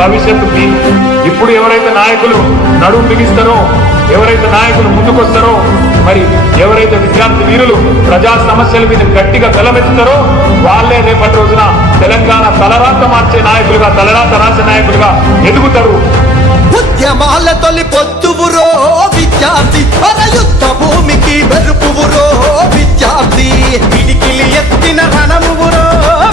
భవిష్యత్తు మీది. ఇప్పుడు ఎవరైతే నాయకులు నడుము బిగిస్తారో, ఎవరైతే నాయకులు ముందుకొస్తారో, మరి ఎవరైతే విద్యార్థి వీరులు ప్రజా సమస్యల మీద గట్టిగా తలమెత్తుతారో వాళ్ళే రేపటి రోజున తెలంగాణ తలరాత మార్చే నాయకులుగా, తలరాత రాసే నాయకులుగా ఎదుగుతారు. ఉద్యమాల తొలి పొత్తువురో విద్యార్థి, యుద్ధ భూమికి వెరుపువురో విద్యార్థి, పిడికిలి ఎత్తిన రణమువురో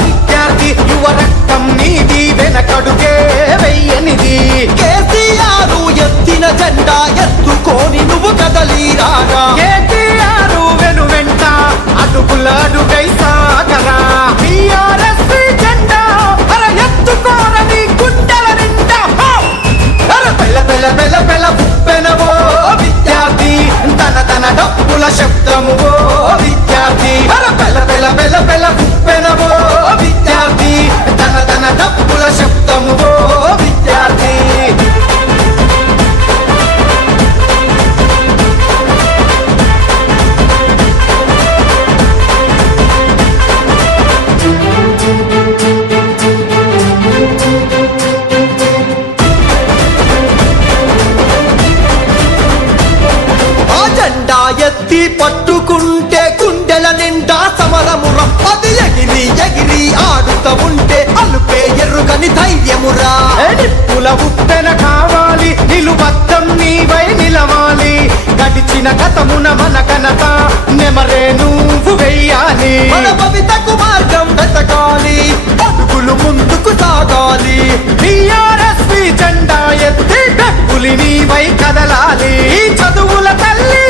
విద్యార్థి, యువ రక్తం నీది వెనకడుగే వెయ్యనిది. కేసీఆర్ ఎత్తిన జెండా ఎత్తుకొని నువ్వు కదలిరాగా, కేసీఆర్ వెను వెంట అడుగుల అడుగై సాగరా. టీఆర్ఎస్ జెండా ఎత్తుకోరని గుండెల నిండా పెళ్ళ పెళ్ళ పెళ్ళ పెళ్ళ పుప్పెనవో విద్యార్థి, తన తన డప్పుల శబ్దము విద్యార్థి. పెళ్ళ పెళ్ళ పెళ్ళ పెళ్ళ పుప్పెనవో విద్యార్థి, తన తన డప్పుల శబ్దము విద్యార్థి. ఎత్తి పట్టుకుంటే గుండెల నిండా సమరమురా, అది ఎగిరి ఎగిరి ఆడుతూ ఉంటే అలుపే ఎరుగని ధైర్యమురా. నిప్పుల ఉప్పెన కావాలి, నిలుబద్దం నీవై నిలవాలి, గడిచిన గతమున మన ఘనత నెమరే నువ్వు వెయ్యాలి. మన భవితకు మార్గం వెతకాలి, అడుగులు ముందుకు సాగాలి. టీఆర్ఎస్ జెండా ఎత్తి డబ్బులి నీవై కదలాలి. చదువుల తల్లి